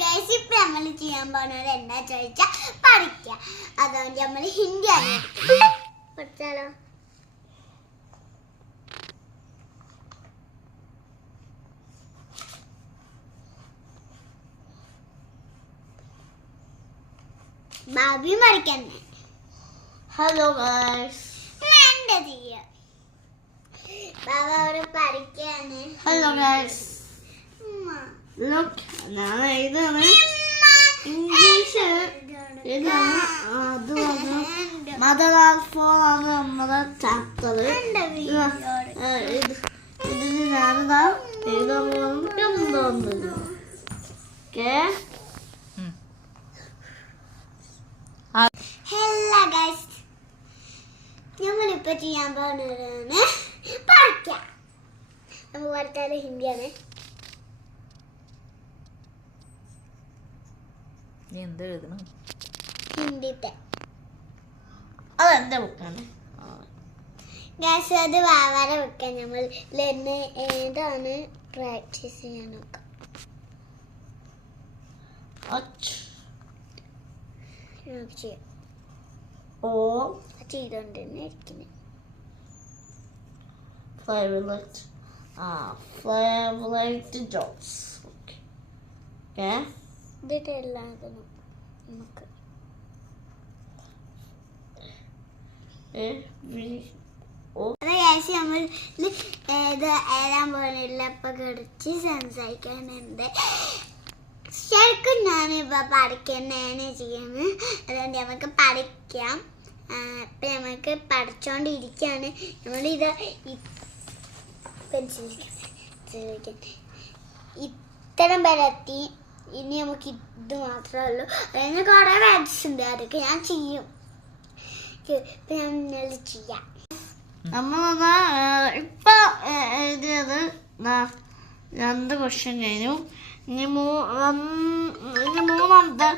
Guys ഇപ്പൊ നമ്മൾ ചെയ്യാൻ പോകുന്നത് എന്താ ചോദിച്ചാൽ പഠിക്കുക. അതുകൊണ്ട് നമ്മൾ ഹിന്ദി പഠിച്ചാലോ? ബാബി പഠിക്കണ്ടേ? ഹലോ ഗൈസ്, എന്താ ചെയ്യാ? ബാബ അവിടെ പഠിക്കാണ്. ഹലോ ഗൈസ്, ലുക്ക്, ഞാൻ എഴുതാണ് ഇംഗ്ലീഷ്. ഇതാണ് അത് മദർഫോളാണ് നമ്മുടെ ചാപ്റ്റർ. ഇതിന് ഞാനിതാ എഴുതാൻ പോകുന്നത്. ഓക്കെ, ഹലോ ഗൈസ്, നമ്മളിപ്പോ ചെയ്യാൻ പോകുന്നതാണ് പഠിക്കാം. നമ്മൾ പഠിച്ചാല് ഹിന്ദിയാണ്. എന്ത് എഴുതണം? ഹിന്ദിത്തെ അതെന്റെ ബുക്കാണ് ഗൈസ്. അത് വേറെ വെക്കാം. നമ്മൾ ഏതാണ് പ്രാക്ടീസ് ചെയ്യാൻ നോക്കാം. ഓ ചെയ്തോണ്ട് തന്നെ ഇരിക്കുന്നത്. favorite jobs. Okay. ഇതിട്ട് എല്ലാതും നമുക്ക് നമ്മൾ എഴുതാൻ പോലുള്ള ഇപ്പൊ കുറിച്ച് സംസാരിക്കാനുണ്ട്. ശരിക്കും ഞാനിപ്പോ പഠിക്കുന്നതാണ് ചെയ്യുന്നത്. അതുകൊണ്ട് നമുക്ക് പഠിക്കാം. ഇപ്പൊ നമുക്ക് പഠിച്ചോണ്ടിരിക്കാണ്. നമ്മളിത് ഇത്തരം വരെത്തി. ഇനി നമുക്ക് ഇത് മാത്രമേ ഉള്ളൂ. അതിന് കുറെ വേർഡ്സ് ഉണ്ട്, അതൊക്കെ ഞാൻ ചെയ്യും. ഇപ്പൊ ഞാൻ ചെയ്യാം. നമ്മളൊന്ന് ഇപ്പൊ എഴുതിയത് 2 ക്വസ്റ്റ്യൻ കഴിഞ്ഞു. ഇനി മൂന്നാമത്തെ